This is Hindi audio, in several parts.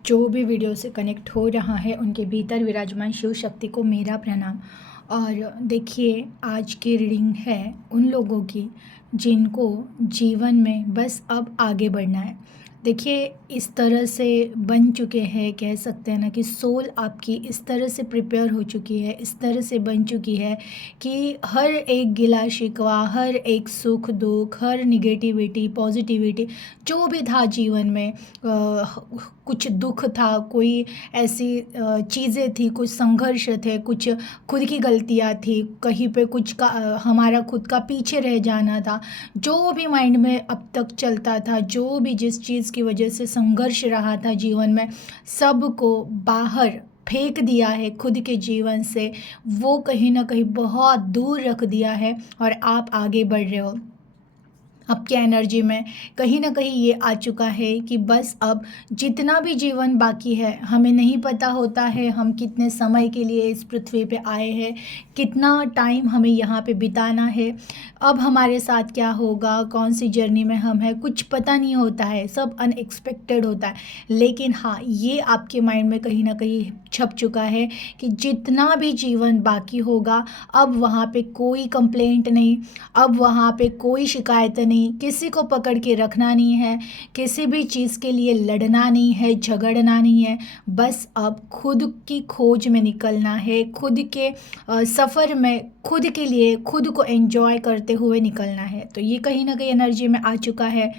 जो भी वीडियो से कनेक्ट हो रहा है उनके भीतर विराजमान शिव शक्ति को मेरा प्रणाम। और देखिए, आज की रीडिंग है उन लोगों की जिनको जीवन में बस अब आगे बढ़ना है। देखिए, इस तरह से बन चुके हैं, कह सकते हैं ना कि सोल आपकी इस तरह से प्रिपेयर हो चुकी है, इस तरह से बन चुकी है कि हर एक गिला शिकवा, हर एक सुख दुख, हर निगेटिविटी पॉजिटिविटी जो भी था जीवन में, कुछ दुख था, कोई ऐसी चीज़ें थी, कुछ संघर्ष थे, कुछ खुद की गलतियाँ थी, कहीं पे कुछ का हमारा खुद का पीछे रह जाना था, जो भी माइंड में अब तक चलता था, जो भी जिस चीज़ की वजह से संघर्ष रहा था जीवन में, सब को बाहर फेंक दिया है खुद के जीवन से। वो कहीं ना कहीं बहुत दूर रख दिया है और आप आगे बढ़ रहे हो। आपके एनर्जी में कहीं ना कहीं ये आ चुका है कि बस अब जितना भी जीवन बाकी है, हमें नहीं पता होता है हम कितने समय के लिए इस पृथ्वी पे आए हैं, कितना टाइम हमें यहाँ पे बिताना है, अब हमारे साथ क्या होगा, कौन सी जर्नी में हम हैं, कुछ पता नहीं होता है, सब अनएक्सपेक्टेड होता है। लेकिन हाँ, ये आपके माइंड में कहीं ना कहीं छप चुका है कि जितना भी जीवन बाकी होगा, अब वहाँ पे कोई कंप्लेंट नहीं, अब वहाँ पे कोई शिकायत नहीं, किसी को पकड़ के रखना नहीं है, किसी भी चीज़ के लिए लड़ना नहीं है, झगड़ना नहीं है। बस अब खुद की खोज में निकलना है, खुद के सफ़र में खुद के लिए खुद को एंजॉय करते हुए निकलना है। तो ये कहीं ना कहीं एनर्जी में आ चुका है।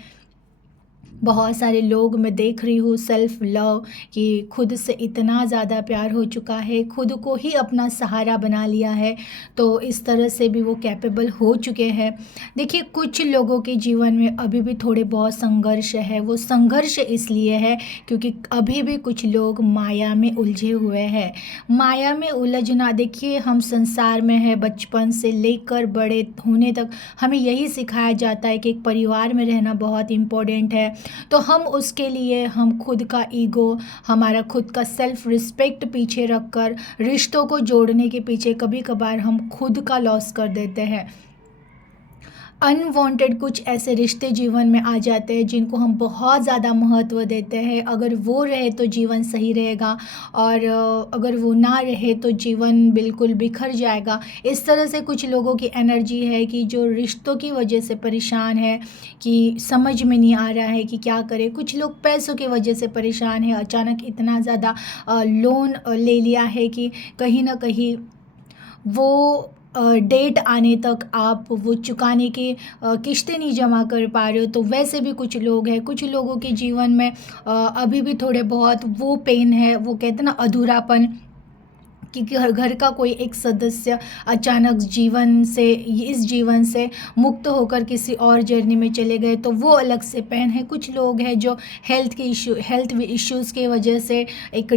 बहुत सारे लोग मैं देख रही हूँ, सेल्फ लव, कि खुद से इतना ज़्यादा प्यार हो चुका है, खुद को ही अपना सहारा बना लिया है, तो इस तरह से भी वो कैपेबल हो चुके हैं। देखिए, कुछ लोगों के जीवन में अभी भी थोड़े बहुत संघर्ष है। वो संघर्ष इसलिए है क्योंकि अभी भी कुछ लोग माया में उलझे हुए हैं। माया में उलझना, देखिए, हम संसार में है, बचपन से लेकर बड़े होने तक हमें यही सिखाया जाता है कि एक परिवार में रहना बहुत इम्पोर्टेंट है। तो हम उसके लिए हम खुद का ईगो, हमारा खुद का सेल्फ रिस्पेक्ट पीछे रखकर रिश्तों को जोड़ने के पीछे कभी कभार हम खुद का लॉस कर देते हैं। अनवांटेड कुछ ऐसे रिश्ते जीवन में आ जाते हैं जिनको हम बहुत ज़्यादा महत्व देते हैं। अगर वो रहे तो जीवन सही रहेगा, और अगर वो ना रहे तो जीवन बिल्कुल बिखर जाएगा। इस तरह से कुछ लोगों की एनर्जी है कि जो रिश्तों की वजह से परेशान है, कि समझ में नहीं आ रहा है कि क्या करें। कुछ लोग पैसों की वजह से परेशान है, अचानक इतना ज़्यादा लोन ले लिया है कि कहीं ना कहीं वो डेट आने तक आप वो चुकाने की किश्तें नहीं जमा कर पा रहे हो। तो वैसे भी कुछ लोग हैं, कुछ लोगों के जीवन में अभी भी थोड़े बहुत वो पेन है, वो कहते हैं ना अधूरापन, कि घर का कोई एक सदस्य अचानक इस जीवन से मुक्त होकर किसी और जर्नी में चले गए, तो वो अलग से पेन है। कुछ लोग हैं जो हेल्थ इश्यूज़ की वजह से एक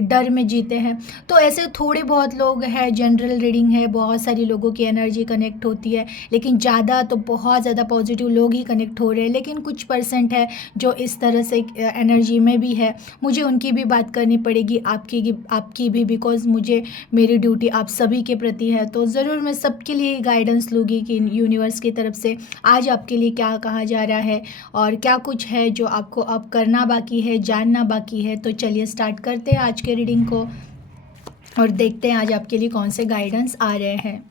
डर में जीते हैं। तो ऐसे थोड़े बहुत लोग हैं, जनरल रीडिंग है, बहुत सारी लोगों की एनर्जी कनेक्ट होती है, लेकिन ज़्यादा तो बहुत ज़्यादा पॉजिटिव लोग ही कनेक्ट हो रहे हैं। लेकिन कुछ परसेंट है जो इस तरह से एनर्जी में भी है। मुझे उनकी भी बात करनी पड़ेगी, आपकी भी, बिकॉज मुझे मेरी ड्यूटी आप सभी के प्रति है। तो ज़रूर मैं सबके लिए गाइडेंस लूँगी कि यूनिवर्स की तरफ से आज आपके लिए क्या कहा जा रहा है और क्या कुछ है जो आपको अब करना बाकी है, जानना बाकी है। तो चलिए स्टार्ट करते हैं आज के रीडिंग को और देखते हैं आज आपके लिए कौन से गाइडेंस आ रहे हैं।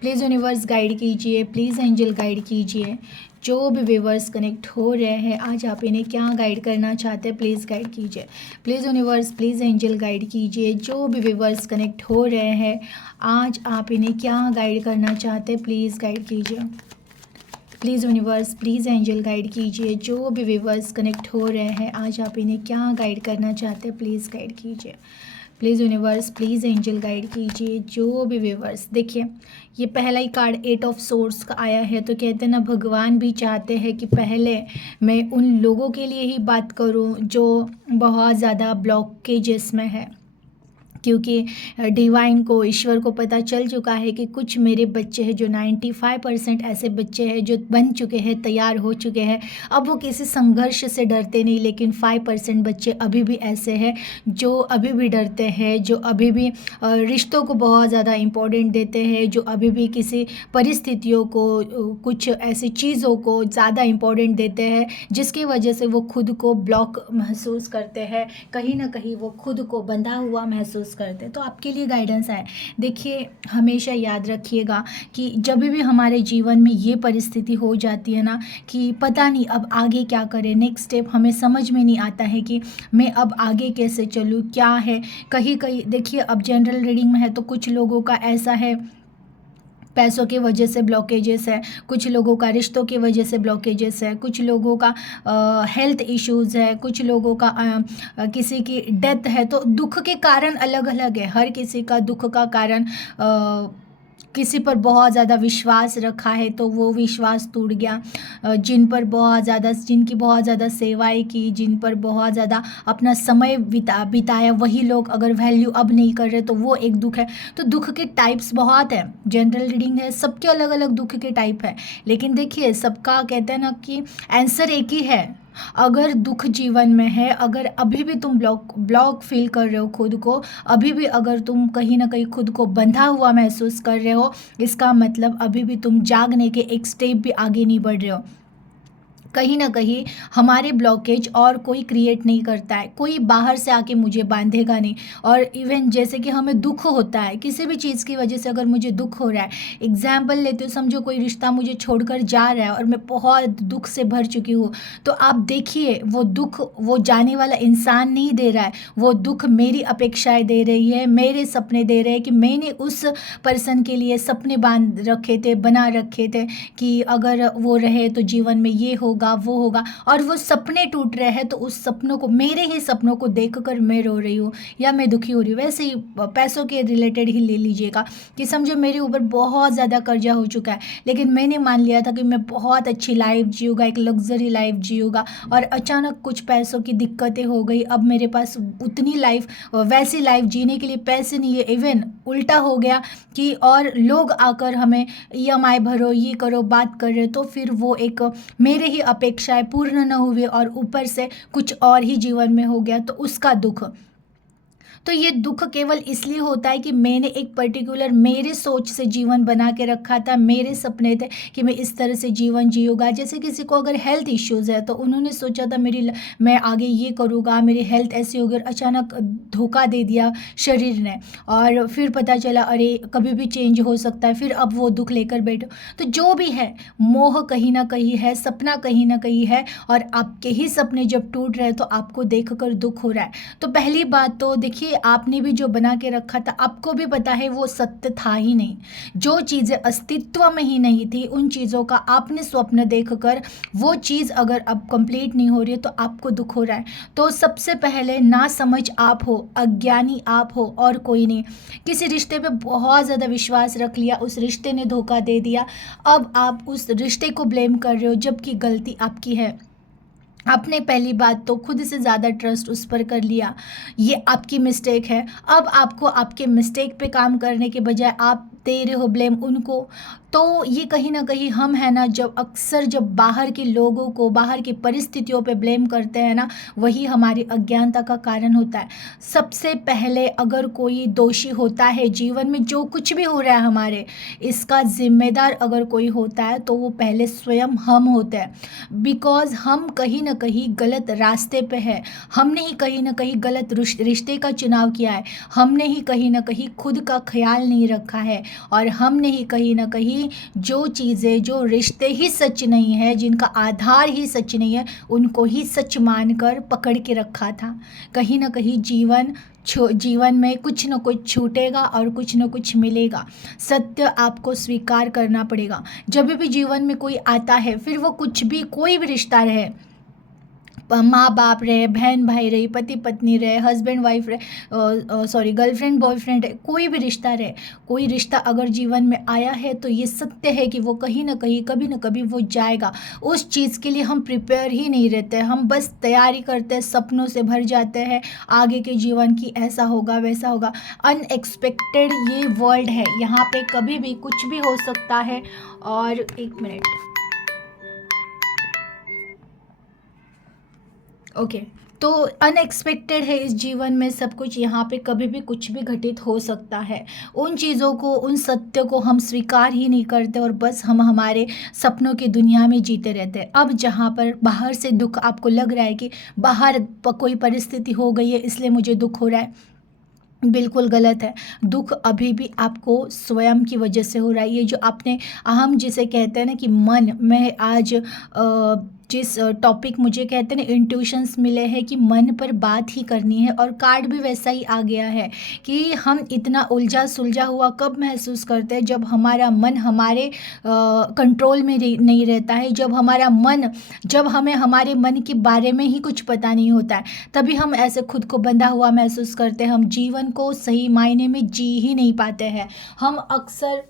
प्लीज़ यूनिवर्स गाइड कीजिए, प्लीज़ एंजल गाइड कीजिए। जो भी व्यूवर्स कनेक्ट हो रहे हैं, आज आप इन्हें क्या गाइड करना चाहते हैं, प्लीज़ गाइड कीजिए। Please universe, please angel guide कीजिए। जो भी व्यूवर्स कनेक्ट हो रहे हैं, आज आप इन्हें क्या गाइड करना चाहते हैं, प्लीज़ गाइड कीजिए। Please universe, please angel guide कीजिए। जो भी व्यूवर्स कनेक्ट हो रहे हैं, आज आप इन्हें क्या गाइड करना चाहते हैं, प्लीज़ गाइड कीजिए। Please universe, please angel guide कीजिए। जो भी व्यूवर्स, देखिए, ये पहला ही कार्ड 8 ऑफ सोर्स का आया है। तो कहते हैं ना, भगवान भी चाहते हैं कि पहले मैं उन लोगों के लिए ही बात करूं जो बहुत ज़्यादा ब्लॉकेजेस में है, क्योंकि डिवाइन को, ईश्वर को पता चल चुका है कि कुछ मेरे बच्चे हैं जो 95% ऐसे बच्चे हैं जो बन चुके हैं, तैयार हो चुके हैं। अब वो किसी संघर्ष से डरते नहीं, लेकिन 5% बच्चे अभी भी ऐसे हैं जो अभी भी डरते हैं, जो अभी भी रिश्तों को बहुत ज़्यादा इम्पोर्टेंट देते हैं, जो अभी भी किसी परिस्थितियों को, कुछ ऐसी चीज़ों को ज़्यादा इम्पोर्टेंट देते हैं, जिसकी वजह से वो खुद को ब्लॉक महसूस करते हैं, कहीं ना कहीं वो खुद को बंधा हुआ महसूस करते हैं। तो आपके लिए गाइडेंस है। देखिए, हमेशा याद रखिएगा कि जब भी हमारे जीवन में ये परिस्थिति हो जाती है ना कि पता नहीं अब आगे क्या करें, नेक्स्ट स्टेप हमें समझ में नहीं आता है कि मैं अब आगे कैसे चलूँ, क्या है। कहीं कहीं देखिए, अब जनरल रीडिंग में है तो कुछ लोगों का ऐसा है, पैसों की वजह से ब्लॉकेजेस है, कुछ लोगों का रिश्तों की वजह से ब्लॉकेजेस है, कुछ लोगों का हेल्थ इश्यूज़ है, कुछ लोगों का किसी की डेथ है। तो दुख के कारण अलग अलग है, हर किसी का दुख का कारण किसी पर बहुत ज़्यादा विश्वास रखा है तो वो विश्वास टूट गया, जिनकी बहुत ज़्यादा सेवाएं की, जिन पर बहुत ज़्यादा अपना समय बिताया, वही लोग अगर वैल्यू अब नहीं कर रहे तो वो एक दुख है। तो दुख के टाइप्स बहुत है, जनरल रीडिंग है, सबके अलग अलग दुख के टाइप है। लेकिन देखिए, सबका कहते हैं ना कि आंसर एक ही है। अगर दुख जीवन में है, अगर अभी भी तुम ब्लॉक फील कर रहे हो खुद को, अभी भी अगर तुम कहीं ना कहीं खुद को बंधा हुआ महसूस कर रहे हो, इसका मतलब अभी भी तुम जागने के एक स्टेप भी आगे नहीं बढ़ रहे हो। कहीं ना कहीं हमारे ब्लॉकेज और कोई क्रिएट नहीं करता है, कोई बाहर से आके मुझे बांधेगा नहीं। और इवन जैसे कि हमें दुख होता है किसी भी चीज़ की वजह से, अगर मुझे दुख हो रहा है, एग्जाम्पल लेते हो, समझो कोई रिश्ता मुझे छोड़कर जा रहा है और मैं बहुत दुख से भर चुकी हूँ, तो आप देखिए वो दुख वो जाने वाला इंसान नहीं दे रहा है, वो दुख मेरी अपेक्षाएं दे रही है, मेरे सपने दे रहे हैं कि मैंने उस पर्सन के लिए सपने बांध रखे थे, बना रखे थे कि अगर वो रहे तो जीवन में ये होगा, वो होगा, और वो सपने टूट रहे हैं। तो उस सपनों को, मेरे ही सपनों को देखकर मैं रो रही हूँ या मैं दुखी हो रही हूँ। वैसे ही पैसों के रिलेटेड ही ले लीजिएगा कि समझो मेरे ऊपर बहुत ज़्यादा कर्जा हो चुका है, लेकिन मैंने मान लिया था कि मैं बहुत अच्छी लाइफ जीऊँगा, एक लग्जरी लाइफ जीऊँगा, और अचानक कुछ पैसों की दिक्कतें हो गई। अब मेरे पास उतनी लाइफ, वैसी लाइफ जीने के लिए पैसे नहीं है। इवन उल्टा हो गया कि और लोग आकर हमें EMI भरो, ये करो, बात कर रहे, तो फिर वो एक मेरे ही अपेक्षाएं पूर्ण न हुई और ऊपर से कुछ और ही जीवन में हो गया, तो उसका दुख। तो ये दुख केवल इसलिए होता है कि मैंने एक पर्टिकुलर मेरे सोच से जीवन बना के रखा था, मेरे सपने थे कि मैं इस तरह से जीवन जीऊँगा। जैसे किसी को अगर हेल्थ इश्यूज़ है तो उन्होंने सोचा था मैं आगे ये करूँगा, मेरी हेल्थ ऐसी होगी, और अचानक धोखा दे दिया शरीर ने, और फिर पता चला अरे कभी भी चेंज हो सकता है, फिर अब वो दुख लेकर बैठो। तो जो भी है, मोह कहीं ना कहीं है, सपना कहीं ना कहीं है, और आपके ही सपने जब टूट रहे हैं तो आपको देखकर दुख हो रहा है। तो पहली बात तो देखिए, आपने भी जो बना के रखा था, आपको भी पता है वो सत्य था ही नहीं। जो चीज़ें अस्तित्व में ही नहीं थी, उन चीज़ों का आपने स्वप्न देखकर वो चीज़ अगर अब कंप्लीट नहीं हो रही है तो आपको दुख हो रहा है। तो सबसे पहले ना समझ आप हो, अज्ञानी आप हो, और कोई नहीं। किसी रिश्ते पे बहुत ज़्यादा विश्वास रख लिया, उस रिश्ते ने धोखा दे दिया, अब आप उस रिश्ते को ब्लेम कर रहे हो, जबकि गलती आपकी है। आपने पहली बात तो खुद से ज़्यादा ट्रस्ट उस पर कर लिया, ये आपकी मिस्टेक है। अब आपको आपके मिस्टेक पे काम करने के बजाय आप दे रहे हो ब्लेम उनको। तो ये कहीं ना कहीं हम है ना, जब बाहर के लोगों को, बाहर की परिस्थितियों पे ब्लेम करते हैं ना, वही हमारी अज्ञानता का कारण होता है। सबसे पहले अगर कोई दोषी होता है जीवन में, जो कुछ भी हो रहा है हमारे, इसका जिम्मेदार अगर कोई होता है तो वो पहले स्वयं हम होते हैं। बिकॉज हम कहीं ना कहीं गलत रास्ते पे है, हमने ही कहीं ना कहीं गलत रिश्ते का चुनाव किया है, हमने ही कहीं ना कहीं खुद का ख्याल नहीं रखा है, और हमने ही कहीं ना कहीं जो चीज़ें, जो रिश्ते ही सच नहीं है, जिनका आधार ही सच नहीं है, उनको ही सच मानकर पकड़ के रखा था। कहीं ना कहीं जीवन में कुछ न कुछ छूटेगा और कुछ न कुछ मिलेगा। सत्य आपको स्वीकार करना पड़ेगा। जब भी जीवन में कोई आता है, फिर वो कुछ भी, कोई भी रिश्ता रहे, माँ बाप रहे, बहन भाई रही, पति पत्नी रहे, हस्बैंड वाइफ रहे, गर्लफ्रेंड बॉयफ्रेंड रहे, कोई भी रिश्ता रहे, कोई रिश्ता अगर जीवन में आया है तो ये सत्य है कि वो कहीं ना कहीं कभी ना कभी वो जाएगा। उस चीज़ के लिए हम प्रिपेयर ही नहीं रहते, हम बस तैयारी करते हैं, सपनों से भर जाते हैं आगे के जीवन की, ऐसा होगा वैसा होगा। अनएक्सपेक्टेड ये वर्ल्ड है, यहाँ पे कभी भी कुछ भी हो सकता है। और एक मिनट, ओके, तो अनएक्सपेक्टेड है इस जीवन में सब कुछ, यहाँ पे कभी भी कुछ भी घटित हो सकता है। उन चीज़ों को, उन सत्य को हम स्वीकार ही नहीं करते और बस हम हमारे सपनों की दुनिया में जीते रहते हैं। अब जहाँ पर बाहर से दुख आपको लग रहा है कि बाहर कोई परिस्थिति हो गई है इसलिए मुझे दुख हो रहा है, बिल्कुल गलत है। दुख अभी भी आपको स्वयं की वजह से हो रहा है। ये जो आपने, हम जिसे कहते हैं ना कि मन, मैं आज जिस टॉपिक मुझे कहते हैं ना इंट्यूशंस मिले हैं कि मन पर बात ही करनी है, और कार्ड भी वैसा ही आ गया है कि हम इतना उलझा सुलझा हुआ कब महसूस करते हैं, जब हमारा मन हमारे कंट्रोल में नहीं रहता है, जब हमें हमारे मन के बारे में ही कुछ पता नहीं होता है, तभी हम ऐसे खुद को बंधा हुआ महसूस करते हैं। हम जीवन को सही मायने में जी ही नहीं पाते हैं। हम अक्सर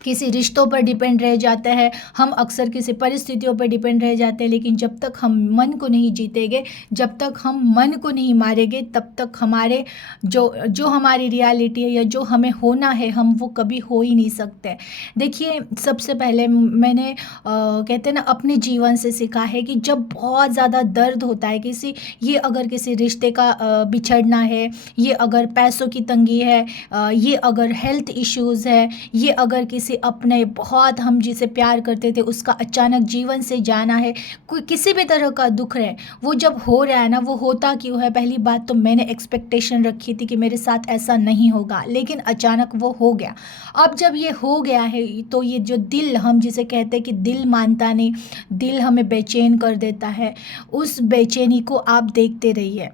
किसी रिश्तों पर डिपेंड रह जाते हैं, हम अक्सर किसी परिस्थितियों पर डिपेंड रह जाते हैं, लेकिन जब तक हम मन को नहीं जीतेंगे, जब तक हम मन को नहीं मारेंगे, तब तक हमारे जो हमारी रियलिटी है या जो हमें होना है, हम वो कभी हो ही नहीं सकते। देखिए, सबसे पहले मैंने कहते हैं ना अपने जीवन से सीखा है कि जब बहुत ज़्यादा दर्द होता है ये अगर किसी रिश्ते का बिछड़ना है, ये अगर पैसों की तंगी है, ये अगर हेल्थ इश्यूज़ है, ये अगर किसी अपने बहुत हम जिसे प्यार करते थे उसका अचानक जीवन से जाना है, कोई किसी भी तरह का दुख है, वो जब हो रहा है ना, वो होता क्यों है? पहली बात तो मैंने एक्सपेक्टेशन रखी थी कि मेरे साथ ऐसा नहीं होगा, लेकिन अचानक वो हो गया। अब जब ये हो गया है तो ये जो दिल, हम जिसे कहते हैं कि दिल मानता नहीं, दिल हमें बेचैन कर देता है, उस बेचैनी को आप देखते रहिए।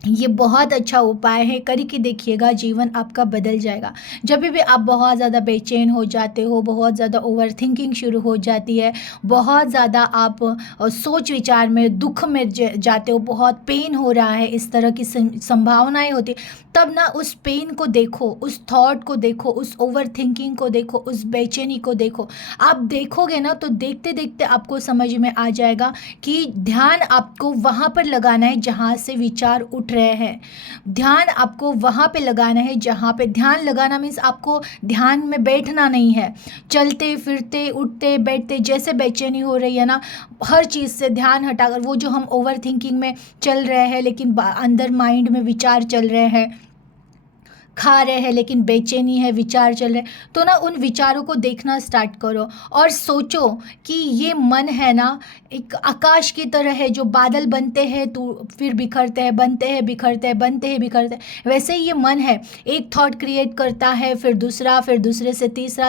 ये बहुत अच्छा उपाय है, करके देखिएगा, जीवन आपका बदल जाएगा। जब भी आप बहुत ज़्यादा बेचैन हो जाते हो, बहुत ज़्यादा ओवर थिंकिंग शुरू हो जाती है, बहुत ज़्यादा आप सोच विचार में दुख में जाते हो, बहुत पेन हो रहा है, इस तरह की संभावनाएं होती, तब ना उस पेन को देखो, उस थॉट को देखो, उस ओवर थिंकिंग को देखो, उस बेचैनी को देखो। आप देखोगे ना तो देखते देखते आपको समझ में आ जाएगा कि ध्यान आपको वहाँ पर लगाना है जहाँ से विचार उठ रहे हैं। ध्यान आपको वहाँ पे लगाना है जहाँ पे, ध्यान लगाना मीन्स आपको ध्यान में बैठना नहीं है, चलते फिरते उठते बैठते जैसे बेचैनी हो रही है ना, हर चीज़ से ध्यान हटाकर, वो जो हम ओवर थिंकिंग में चल रहे हैं लेकिन अंदर माइंड में विचार चल रहे हैं, खा रहे हैं लेकिन बेचैनी है, विचार चल रहे हैं, तो ना उन विचारों को देखना स्टार्ट करो और सोचो कि ये मन है ना एक आकाश की तरह है, जो बादल बनते हैं तो फिर बिखरते हैं, बनते हैं बिखरते हैं, बनते हैं बिखरते हैं, वैसे ही ये मन है, एक थॉट क्रिएट करता है, फिर दूसरा, फिर दूसरे से तीसरा,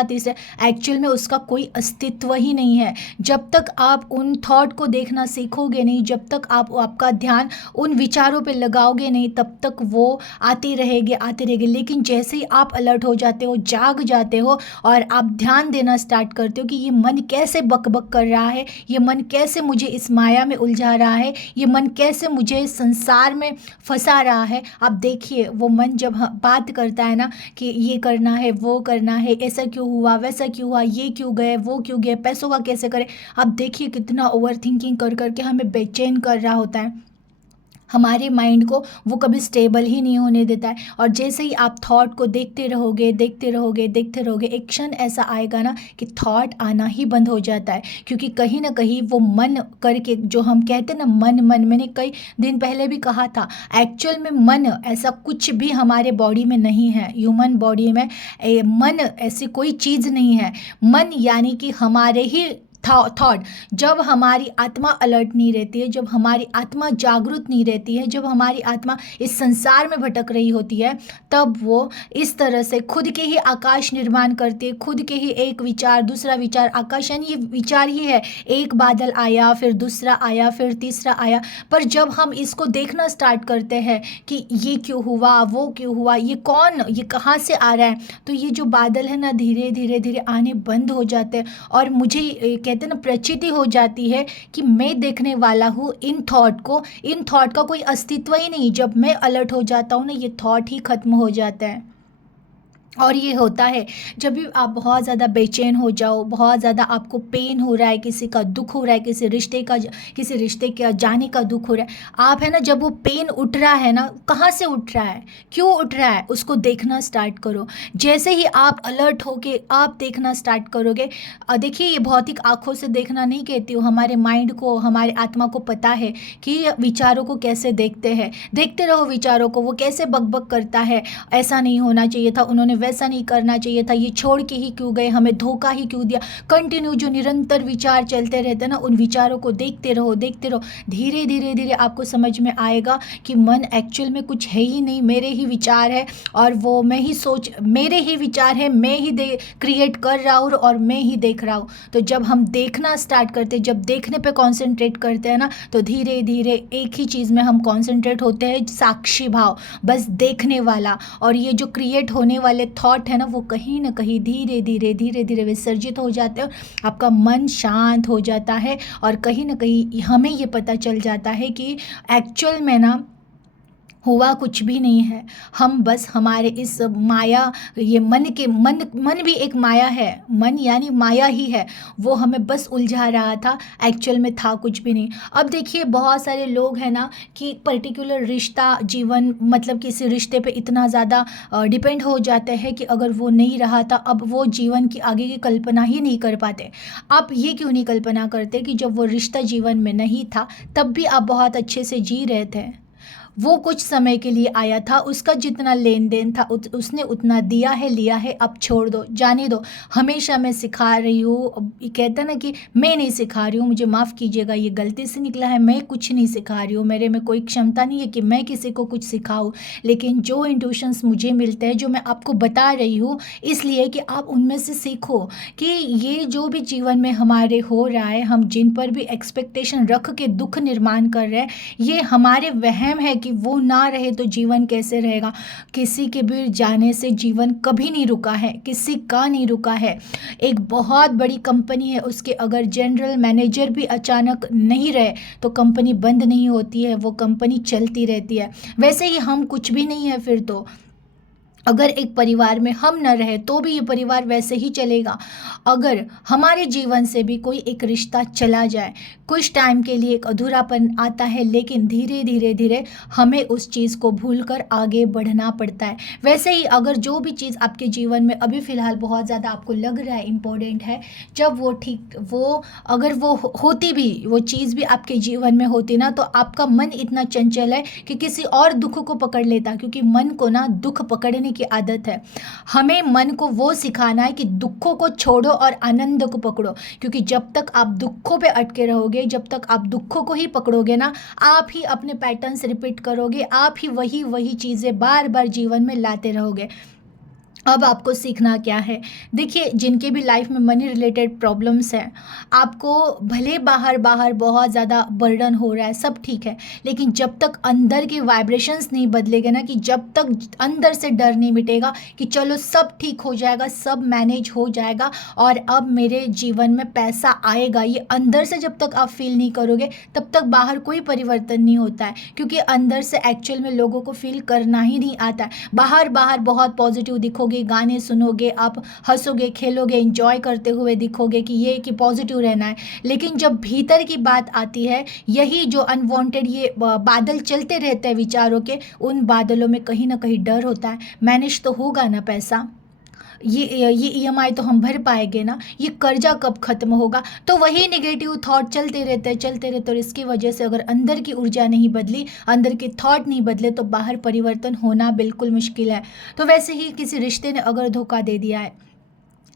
एक्चुअल में उसका कोई अस्तित्व ही नहीं है। जब तक आप उन थॉट को देखना सीखोगे नहीं, जब तक आप आपका ध्यान उन विचारों पे लगाओगे नहीं, तब तक वो आते रहेंगे। लेकिन जैसे ही आप अलर्ट हो जाते हो, जाग जाते हो और आप ध्यान देना स्टार्ट करते हो कि ये मन कैसे बकबक कर रहा है, ये मन कैसे मुझे इस माया में उलझा रहा है, ये मन कैसे मुझे संसार में फंसा रहा है, आप देखिए वो मन जब बात करता है ना कि ये करना है, वो करना है, ऐसा क्यों हुआ, वैसा क्यों हुआ, ये क्यों गए, वो क्यों गए, पैसों का कैसे करें, आप देखिए कितना ओवर थिंकिंग कर करके हमें बेचैन कर रहा होता है, हमारे माइंड को वो कभी स्टेबल ही नहीं होने देता है। और जैसे ही आप थॉट को देखते रहोगे, एक क्षण ऐसा आएगा ना कि थॉट आना ही बंद हो जाता है, क्योंकि कहीं ना कहीं वो मन करके, जो हम कहते हैं ना मन, मैंने कई दिन पहले भी कहा था, एक्चुअल में मन ऐसा कुछ भी हमारे बॉडी में नहीं है, ह्यूमन बॉडी में मन ऐसी कोई चीज़ नहीं है। मन यानी कि हमारे ही थॉट, जब हमारी आत्मा अलर्ट नहीं रहती है, जब हमारी आत्मा जागरूक नहीं रहती है, जब हमारी आत्मा इस संसार में भटक रही होती है, तब वो इस तरह से खुद के ही आकाश निर्माण करती है, खुद के ही एक विचार, दूसरा विचार, आकाश यानी ये विचार ही है, एक बादल आया, फिर दूसरा आया, फिर तीसरा आया, पर जब हम इसको देखना स्टार्ट करते हैं कि ये क्यों हुआ, वो क्यों हुआ, ये कौन, ये कहाँ से आ रहा है, तो ये जो बादल है ना धीरे धीरे धीरे आने बंद हो जाते हैं। और मुझे कहते हैं ना प्रचिति हो जाती है कि मैं देखने वाला हूँ इन थॉट का कोई अस्तित्व ही नहीं। जब मैं अलर्ट हो जाता हूँ ना, ये थॉट ही खत्म हो जाता है। और ये होता है जब भी आप बहुत ज़्यादा बेचैन हो जाओ, बहुत ज़्यादा आपको पेन हो रहा है, किसी का दुख हो रहा है, किसी रिश्ते का जाने का दुख हो रहा है, आप है ना, जब वो पेन उठ रहा है ना, कहाँ से उठ रहा है, क्यों उठ रहा है, उसको देखना स्टार्ट करो। जैसे ही आप अलर्ट होके आप देखना स्टार्ट करोगे, देखिए ये भौतिक आंखों से देखना नहीं कहती हूँ, हमारे माइंड को, हमारे आत्मा को पता है कि विचारों को कैसे देखते हैं। देखते रहो विचारों को, वो कैसे बकबक करता है, ऐसा नहीं होना चाहिए था, उन्होंने वैसा नहीं करना चाहिए था, ये छोड़ के ही क्यों गए, हमें धोखा ही क्यों दिया। कंटिन्यू जो निरंतर विचार चलते रहते हैं ना, उन विचारों को देखते रहो देखते रहो। धीरे धीरे धीरे आपको समझ में आएगा कि मन एक्चुअल में कुछ है ही नहीं, मेरे ही विचार है, और वो मैं ही मेरे ही विचार है, मैं ही क्रिएट कर रहा हूँ और मैं ही देख रहा हूँ। तो जब हम देखना स्टार्ट करते हैं, जब देखने पे कॉन्सेंट्रेट करते हैं ना, तो धीरे धीरे एक ही चीज़ में हम कॉन्सेंट्रेट होते हैं, साक्षी भाव, बस देखने वाला। और ये जो क्रिएट होने वाले थॉट है ना, वो कहीं ना कहीं धीरे धीरे विसर्जित हो जाते हैं, आपका मन शांत हो जाता है। और कहीं ना कहीं हमें ये पता चल जाता है कि एक्चुअल में ना हुआ कुछ भी नहीं है, हम बस हमारे इस माया, ये मन भी एक माया है, मन यानी माया ही है, वो हमें बस उलझा रहा था, एक्चुअल में था कुछ भी नहीं। अब देखिए बहुत सारे लोग हैं ना कि पर्टिकुलर रिश्ता, जीवन, मतलब किसी रिश्ते पे इतना ज़्यादा डिपेंड हो जाते हैं कि अगर वो नहीं रहा था, अब वो जीवन की आगे की कल्पना ही नहीं कर पाते। आप ये क्यों नहीं कल्पना करते कि जब वो रिश्ता जीवन में नहीं था, तब भी आप बहुत अच्छे से जी रहे थे, वो कुछ समय के लिए आया था, उसका जितना लेन देन था उसने उतना दिया है, लिया है, अब छोड़ दो, जाने दो। हमेशा मैं सिखा रही हूँ, कहता ना कि मैं नहीं सिखा रही हूँ, मुझे माफ़ कीजिएगा, ये गलती से निकला है, मैं कुछ नहीं सिखा रही हूँ, मेरे में कोई क्षमता नहीं है कि मैं किसी को कुछ सिखाऊँ। लेकिन जो इंट्यूशंस मुझे मिलते हैं, जो मैं आपको बता रही हूँ, इसलिए कि आप उनमें से सीखो कि ये जो भी जीवन में हमारे हो रहा है, हम जिन पर भी एक्सपेक्टेशन रख के दुख निर्माण कर रहे हैं, ये हमारे वहम है कि वो ना रहे तो जीवन कैसे रहेगा। किसी के भी जाने से जीवन कभी नहीं रुका है, किसी का नहीं रुका है। एक बहुत बड़ी कंपनी है, उसके अगर जनरल मैनेजर भी अचानक नहीं रहे तो कंपनी बंद नहीं होती है, वो कंपनी चलती रहती है। वैसे ही हम कुछ भी नहीं है फिर तो, अगर एक परिवार में हम न रहे तो भी ये परिवार वैसे ही चलेगा। अगर हमारे जीवन से भी कोई एक रिश्ता चला जाए, कुछ टाइम के लिए एक अधूरापन आता है, लेकिन धीरे धीरे हमें उस चीज़ को भूलकर आगे बढ़ना पड़ता है। वैसे ही अगर जो भी चीज़ आपके जीवन में अभी फ़िलहाल बहुत ज़्यादा आपको लग रहा है इम्पोर्टेंट है, जब वो अगर वो होती भी, वो चीज़ भी आपके जीवन में होती ना, तो आपका मन इतना चंचल है कि किसी और दुख को पकड़ लेता, क्योंकि मन को ना दुख पकड़ने की आदत है। हमें मन को वो सिखाना है कि दुखों को छोड़ो और आनंद को पकड़ो, क्योंकि जब तक आप दुखों पे अटके रहोगे, जब तक आप दुखों को ही पकड़ोगे ना, आप ही अपने पैटर्न्स रिपीट करोगे, आप ही वही चीज़ें बार बार जीवन में लाते रहोगे। अब आपको सीखना क्या है, देखिए जिनके भी लाइफ में मनी रिलेटेड प्रॉब्लम्स हैं, आपको भले बाहर बहुत ज़्यादा बर्डन हो रहा है, सब ठीक है, लेकिन जब तक अंदर के वाइब्रेशंस नहीं बदलेंगे ना, कि जब तक अंदर से डर नहीं मिटेगा कि चलो सब ठीक हो जाएगा, सब मैनेज हो जाएगा और अब मेरे जीवन में पैसा आएगा, ये अंदर से जब तक आप फील नहीं करोगे, तब तक बाहर कोई परिवर्तन नहीं होता है। क्योंकि अंदर से एक्चुअल में लोगों को फील करना ही नहीं आता है। बाहर बहुत पॉजिटिव दिखोगे, गाने सुनोगे, आप हंसोगे, खेलोगे, एंजॉय करते हुए दिखोगे कि ये कि पॉजिटिव रहना है, लेकिन जब भीतर की बात आती है, यही जो अनवांटेड ये बादल चलते रहते हैं विचारों के, उन बादलों में कहीं ना कहीं डर होता है, मैनेज तो होगा ना पैसा, ये ईएमआई तो हम भर पाएंगे ना, ये कर्जा कब खत्म होगा। तो वही नेगेटिव थॉट चलते रहते और इसकी वजह से अगर अंदर की ऊर्जा नहीं बदली, अंदर के थॉट नहीं बदले, तो बाहर परिवर्तन होना बिल्कुल मुश्किल है। तो वैसे ही किसी रिश्ते ने अगर धोखा दे दिया है,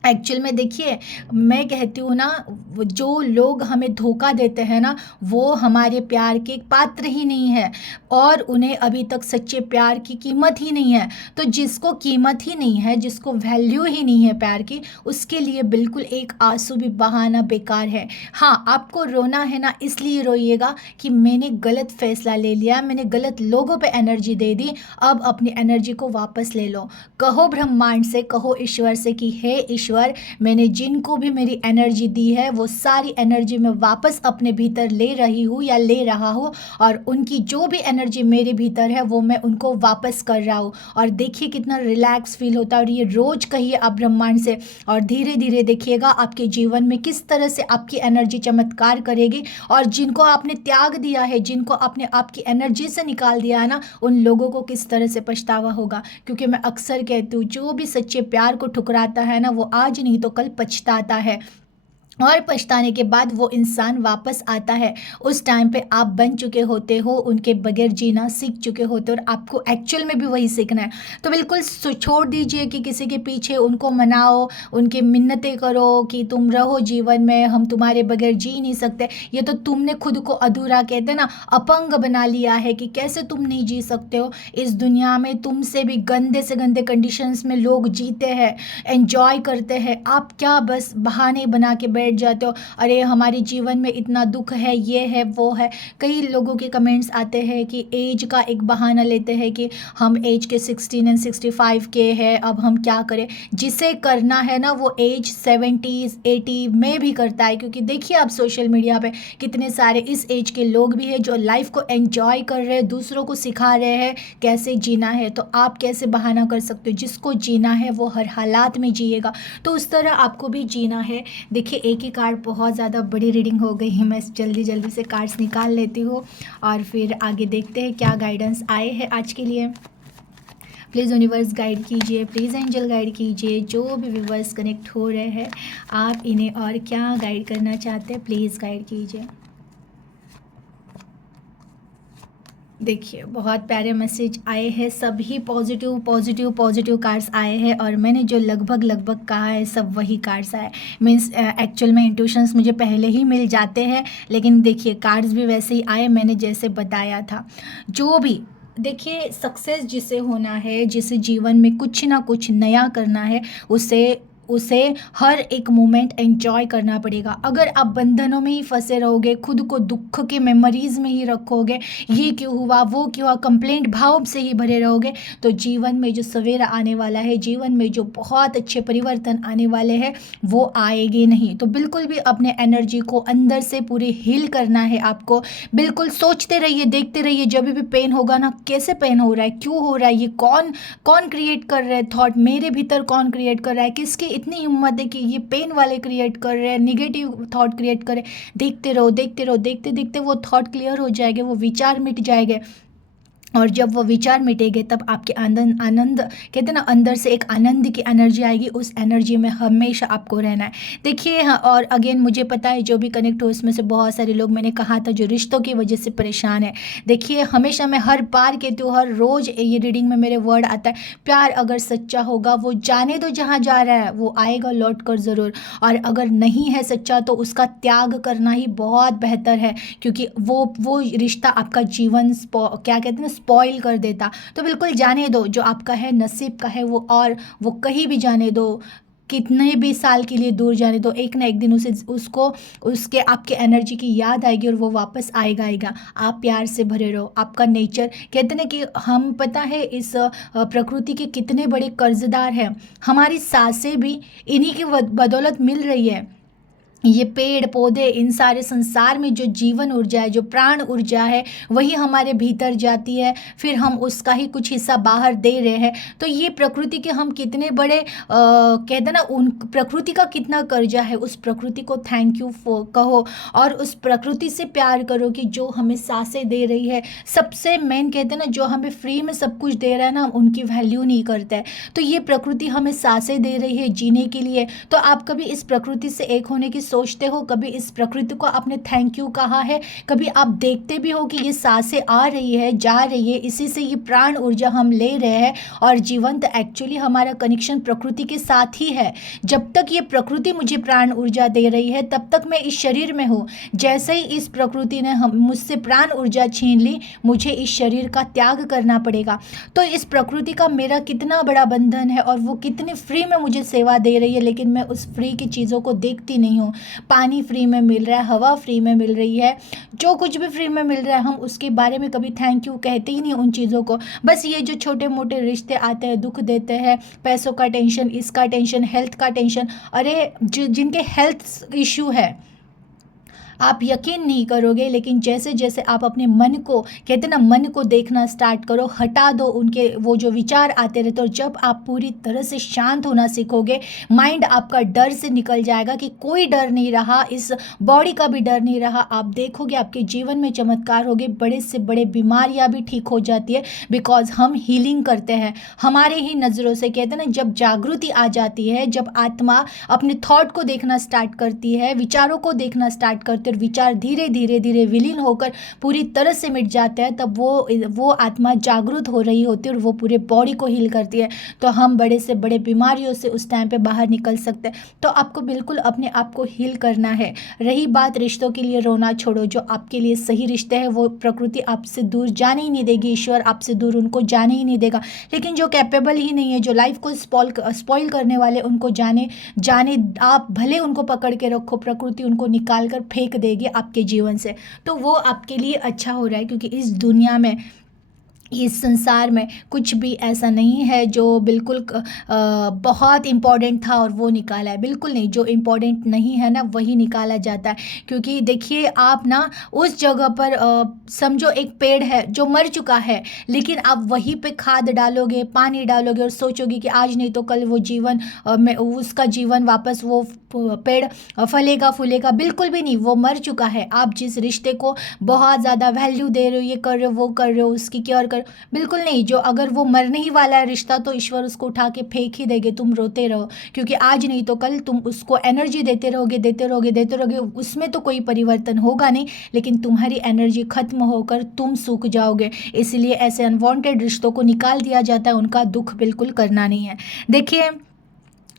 एक्चुअल में देखिए मैं कहती हूँ ना, जो लोग हमें धोखा देते हैं ना, वो हमारे प्यार के पात्र ही नहीं है और उन्हें अभी तक सच्चे प्यार की कीमत ही नहीं है। तो जिसको कीमत ही नहीं है, जिसको वैल्यू ही नहीं है प्यार की, उसके लिए बिल्कुल एक आंसू भी बहाना बेकार है। हाँ, आपको रोना है ना, इसलिए रोइएगा कि मैंने गलत फैसला ले लिया, मैंने गलत लोगों पे एनर्जी दे दी, अब अपनी एनर्जी को वापस ले लो। कहो ब्रह्मांड से, कहो ईश्वर से कि हे ईश्वर, ईश्वर, मैंने जिनको भी मेरी एनर्जी दी है वो सारी एनर्जी मैं वापस अपने भीतर ले रही हूँ या ले रहा हूँ, और उनकी जो भी एनर्जी मेरे भीतर है वो मैं उनको वापस कर रहा हूँ। और देखिए कितना रिलैक्स फील होता है, और ये रोज़ कहिए आप ब्रह्मांड से, और धीरे धीरे देखिएगा आपके जीवन में किस तरह से आपकी एनर्जी चमत्कार करेगी। और जिनको आपने त्याग दिया है, जिनको आपने आपकी एनर्जी से निकाल दिया है ना, उन लोगों को किस तरह से पछतावा होगा। क्योंकि मैं अक्सर कहती हूँ जो भी सच्चे प्यार को ठुकराता है ना, वो आज नहीं तो कल पछताता है, और पछताने के बाद वो इंसान वापस आता है। उस टाइम पे आप बन चुके होते हो, उनके बगैर जीना सीख चुके होते हो, और आपको एक्चुअल में भी वही सीखना है। तो बिल्कुल छोड़ दीजिए कि किसी के पीछे उनको मनाओ, उनकी मिन्नतें करो कि तुम रहो जीवन में, हम तुम्हारे बगैर जी नहीं सकते। ये तो तुमने खुद को अधूरा, कहते हैं ना, अपंग बना लिया है कि कैसे तुम नहीं जी सकते हो। इस दुनिया में तुमसे भी गंदे से गंदे कंडीशंस में लोग जीते हैं, एंजॉय करते हैं। आप क्या बस बहाने बना के बैठ जाते हो, अरे हमारे जीवन में इतना दुख है, ये है वो है। कई लोगों के कमेंट्स आते हैं कि एज का एक बहाना लेते हैं कि हम एज के 16 एंड 65 के हैं, अब हम क्या करें। जिसे करना है ना वो एज 70s 80 में भी करता है, क्योंकि देखिए आप सोशल मीडिया पे कितने सारे इस एज के लोग भी हैं जो लाइफ को एंजॉय कर रहे हैं, दूसरों को सिखा रहे हैं कैसे जीना है। तो आप कैसे बहाना कर सकते हो, जिसको जीना है वो हर हालात में जिएगा, तो उस तरह आपको भी जीना है। देखिए एक ही कार्ड, बहुत ज़्यादा बड़ी रीडिंग हो गई है, मैं जल्दी जल्दी से कार्ड्स निकाल लेती हूँ और फिर आगे देखते हैं क्या गाइडेंस आए हैं आज के लिए। प्लीज़ यूनिवर्स गाइड कीजिए, प्लीज़ एंजल गाइड कीजिए, जो भी व्यूवर्स कनेक्ट हो रहे हैं आप इन्हें और क्या गाइड करना चाहते हैं प्लीज़ गाइड कीजिए। देखिए बहुत प्यारे मैसेज आए हैं, सभी पॉजिटिव पॉजिटिव पॉजिटिव कार्ड्स आए हैं, और मैंने जो लगभग कहा है सब वही कार्ड्स आए। मीन्स एक्चुअल में इंट्यूशंस मुझे पहले ही मिल जाते हैं, लेकिन देखिए कार्ड्स भी वैसे ही आए मैंने जैसे बताया था। जो भी देखिए सक्सेस जिसे होना है, जिसे जीवन में कुछ ना कुछ नया करना है, उसे हर एक मोमेंट एंजॉय करना पड़ेगा। अगर आप बंधनों में ही फंसे रहोगे, खुद को दुख के मेमोरीज में ही रखोगे, ये क्यों हुआ वो क्यों हुआ, कंप्लेंट भाव से ही भरे रहोगे, तो जीवन में जो सवेरा आने वाला है, जीवन में जो बहुत अच्छे परिवर्तन आने वाले हैं वो आएंगे नहीं। तो बिल्कुल भी अपने एनर्जी को अंदर से पूरी हील करना है आपको। बिल्कुल सोचते रहिए, देखते रहिए, जब भी पेन होगा ना, कैसे पेन हो रहा है, क्यों हो रहा है, ये कौन कौन क्रिएट कर रहा है थॉट, मेरे भीतर कौन क्रिएट कर रहा है, किसकी इतनी हिम्मत है कि ये पेन वाले क्रिएट कर रहे हैं, निगेटिव थॉट क्रिएट कर रहे हैं। देखते रहो देखते रहो, देखते देखते वो थॉट क्लियर हो जाएंगे, वो विचार मिट जाएंगे, और जब वो विचार मिटेंगे तब आपके आनंद कहते हैं ना, अंदर से एक आनंद की एनर्जी आएगी। उस एनर्जी में हमेशा आपको रहना है। देखिए हाँ, और अगेन मुझे पता है जो भी कनेक्ट हो उसमें से बहुत सारे लोग, मैंने कहा था, जो रिश्तों की वजह से परेशान है। देखिए हमेशा मैं हर बार कहती हूँ, हर रोज़ ये रीडिंग में मेरे वर्ड आता है, प्यार अगर सच्चा होगा वो जाने दो जहाँ जा रहा है, वो आएगा लौट कर ज़रूर। और अगर नहीं है सच्चा तो उसका त्याग करना ही बहुत बेहतर है, क्योंकि वो रिश्ता आपका जीवन क्या कहते हैं ना, स्पॉइल कर देता। तो बिल्कुल जाने दो, जो आपका है नसीब का है वो, और वो कहीं भी जाने दो, कितने भी साल के लिए दूर जाने दो, एक ना एक दिन उसको उसके आपके एनर्जी की याद आएगी और वो वापस आएगा। आप प्यार से भरे रहो। आपका नेचर, कहते ना कि हम, पता है इस प्रकृति के कितने बड़े कर्जदार हैं। हमारी सांसें भी इन्हीं की बदौलत मिल रही है। ये पेड़ पौधे, इन सारे संसार में जो जीवन ऊर्जा है, जो प्राण ऊर्जा है, वही हमारे भीतर जाती है, फिर हम उसका ही कुछ हिस्सा बाहर दे रहे हैं। तो ये प्रकृति के हम कितने बड़े कहते ना, उन प्रकृति का कितना कर्जा है। उस प्रकृति को थैंक यू कहो, और उस प्रकृति से प्यार करो कि जो हमें सांसें दे रही है। सबसे मेन कहते ना, जो हमें फ्री में सब कुछ दे रहा है ना, उनकी वैल्यू नहीं करता है। तो ये प्रकृति हमें सांसें दे रही है जीने के लिए। तो आप कभी इस प्रकृति से एक होने की सोचते हो, कभी इस प्रकृति को आपने थैंक यू कहा है, कभी आप देखते भी हो कि ये सांसें आ रही है जा रही है, इसी से ये प्राण ऊर्जा हम ले रहे हैं, और जीवंत एक्चुअली हमारा कनेक्शन प्रकृति के साथ ही है। जब तक ये प्रकृति मुझे प्राण ऊर्जा दे रही है तब तक मैं इस शरीर में हूँ। जैसे ही इस प्रकृति ने मुझसे प्राण ऊर्जा छीन ली, मुझे इस शरीर का त्याग करना पड़ेगा। तो इस प्रकृति का मेरा कितना बड़ा बंधन है, और वो कितनी फ्री में मुझे सेवा दे रही है, लेकिन मैं उस फ्री की चीज़ों को देखती नहीं हूँ। पानी फ्री में मिल रहा है, हवा फ्री में मिल रही है, जो कुछ भी फ्री में मिल रहा है हम उसके बारे में कभी थैंक यू कहते ही नहीं उन चीज़ों को। बस ये जो छोटे मोटे रिश्ते आते हैं दुख देते हैं, पैसों का टेंशन, इसका टेंशन, हेल्थ का टेंशन, अरे जिनके हेल्थ इशू है आप यकीन नहीं करोगे, लेकिन जैसे जैसे आप अपने मन को, कहते ना, मन को देखना स्टार्ट करो, हटा दो उनके वो जो विचार आते रहते, और जब आप पूरी तरह से शांत होना सीखोगे, माइंड आपका डर से निकल जाएगा कि कोई डर नहीं रहा, इस बॉडी का भी डर नहीं रहा, आप देखोगे आपके जीवन में चमत्कार होगे, बड़े से बड़े बीमारियां भी ठीक हो जाती है, बिकॉज हम हीलिंग करते हैं हमारे ही नज़रों से। कहते हैं ना, जब जागृति आ जाती है, जब आत्मा अपने थॉट को देखना स्टार्ट करती है, विचारों को देखना स्टार्ट करती है, और विचार धीरे धीरे धीरे विलीन होकर पूरी तरह से मिट जाते हैं, तब वो आत्मा जागरूक हो रही होती है और वो पूरे बॉडी को हील करती है, तो हम बड़े से बड़े बीमारियों से उस टाइम पे बाहर निकल सकते हैं। तो आपको बिल्कुल अपने आप को हील करना है। रही बात रिश्तों के लिए रोना छोड़ो, जो आपके लिए सही रिश्ते हैं वो प्रकृति आपसे दूर जाने ही नहीं देगी, ईश्वर आपसे दूर उनको जाने ही नहीं देगा, लेकिन जो कैपेबल ही नहीं है, जो लाइफ को स्पॉइल करने वाले, उनको जाने आप भले उनको पकड़ के रखो, प्रकृति उनको निकाल कर फेंक देगी आपके जीवन से, तो वो आपके लिए अच्छा हो रहा है, क्योंकि इस दुनिया में, इस संसार में कुछ भी ऐसा नहीं है जो बिल्कुल बहुत इम्पॉर्टेंट था और वो निकाला है, बिल्कुल नहीं। जो इम्पॉर्टेंट नहीं है ना वही निकाला जाता है, क्योंकि देखिए आप ना उस जगह पर समझो एक पेड़ है जो मर चुका है, लेकिन आप वहीं पे खाद डालोगे, पानी डालोगे और सोचोगे कि आज नहीं तो कल वो जीवन में उसका जीवन वापस वो पेड़ फलेगा फूलेगा, बिल्कुल भी नहीं, वो मर चुका है। आप जिस रिश्ते को बहुत ज़्यादा वैल्यू दे रहे हो, ये कर रहे हो, वो कर रहे हो, उसकी केयर कर, बिल्कुल नहीं। जो अगर वो मरने ही वाला है रिश्ता, तो ईश्वर उसको उठा के फेंक ही देंगे, तुम रोते रहो, क्योंकि आज नहीं तो कल तुम उसको एनर्जी देते रहोगे, देते रहोगे, देते रहोगे, उसमें तो कोई परिवर्तन होगा नहीं, लेकिन तुम्हारी एनर्जी खत्म होकर तुम सूख जाओगे। इसलिए ऐसे अनवांटेड रिश्तों को निकाल दिया जाता है, उनका दुख बिल्कुल करना नहीं है। देखिए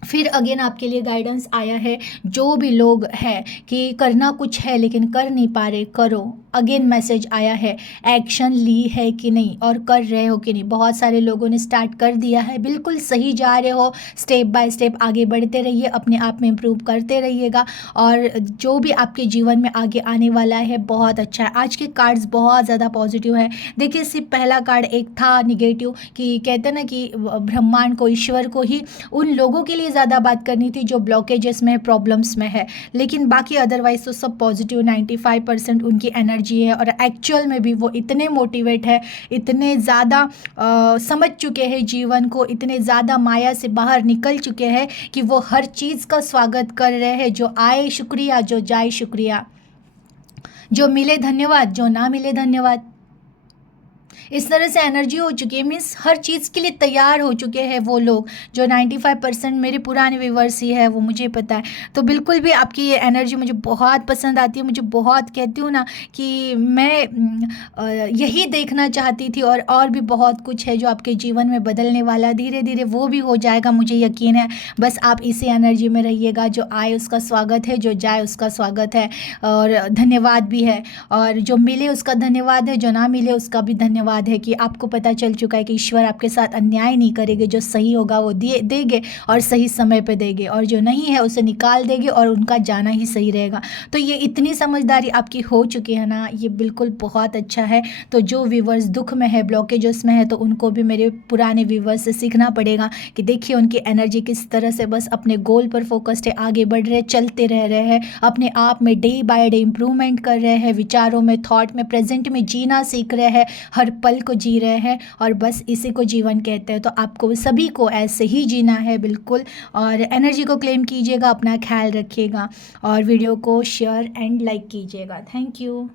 फिर अगेन आपके लिए गाइडेंस आया है, जो भी लोग हैं कि करना कुछ है लेकिन कर नहीं पा रहे, करो। अगेन मैसेज आया है, एक्शन ली है कि नहीं और कर रहे हो कि नहीं। बहुत सारे लोगों ने स्टार्ट कर दिया है, बिल्कुल सही जा रहे हो, स्टेप बाय स्टेप आगे बढ़ते रहिए, अपने आप में इम्प्रूव करते रहिएगा, और जो भी आपके जीवन में आगे आने वाला है बहुत अच्छा है। आज के कार्ड्स बहुत ज़्यादा पॉजिटिव है। देखिए सिर्फ पहला कार्ड एक था निगेटिव, कि कहते हैं ना कि ब्रह्मांड को, ईश्वर को ही उन लोगों के लिए ज़्यादा बात करनी थी जो ब्लॉकेजेस में है, प्रॉब्लम्स में है, लेकिन बाकी अदरवाइज तो सब पॉजिटिव, 95% उनकी एनर्जी है, और एक्चुअल में भी वो इतने मोटिवेट है, इतने ज़्यादा समझ चुके हैं जीवन को, इतने ज़्यादा माया से बाहर निकल चुके हैं कि वो हर चीज़ का स्वागत कर रहे हैं। जो आए शुक्रिया, जो जाए शुक्रिया, जो मिले धन्यवाद, जो ना मिले धन्यवाद। इस तरह से एनर्जी हो चुकी है, मीन्स हर चीज़ के लिए तैयार हो चुके हैं वो लोग। जो 95% मेरे पुराने व्यूवर्स ही है, वो मुझे पता है। तो बिल्कुल भी आपकी ये एनर्जी मुझे बहुत पसंद आती है, मुझे बहुत, कहती हूँ ना कि मैं यही देखना चाहती थी, और भी बहुत कुछ है जो आपके जीवन में बदलने वाला, धीरे धीरे वो भी हो जाएगा, मुझे यकीन है। बस आप इसी एनर्जी में रहिएगा, जो आए उसका स्वागत है, जो जाए उसका स्वागत है, और धन्यवाद भी है, और जो मिले उसका धन्यवाद है, जो ना मिले उसका भी धन्यवाद है, कि आपको पता चल चुका है कि ईश्वर आपके साथ अन्याय नहीं करेंगे, जो सही होगा वो देंगे और सही समय पे देंगे, और जो नहीं है उसे निकाल देंगे और उनका जाना ही सही रहेगा। तो ये इतनी समझदारी आपकी हो चुकी है ना, ये बिल्कुल बहुत अच्छा है। तो जो व्यूवर्स दुख में है, ब्लॉकेजेस में है, तो उनको भी मेरे पुराने व्यूवर्स से सीखना पड़ेगा कि देखिए उनकी एनर्जी किस तरह से बस अपने गोल पर फोकस्ड है, आगे बढ़ रहे, चलते रह रहे हैं, अपने आप में डे बाय डे इम्प्रूवमेंट कर रहे हैं, विचारों में, थॉट में, प्रेजेंट में जीना सीख रहे हैं, हर पल को जी रहे हैं, और बस इसी को जीवन कहते हैं। तो आपको सभी को ऐसे ही जीना है बिल्कुल, और एनर्जी को क्लेम कीजिएगा, अपना ख्याल रखिएगा, और वीडियो को शेयर एंड लाइक कीजिएगा। Thank you.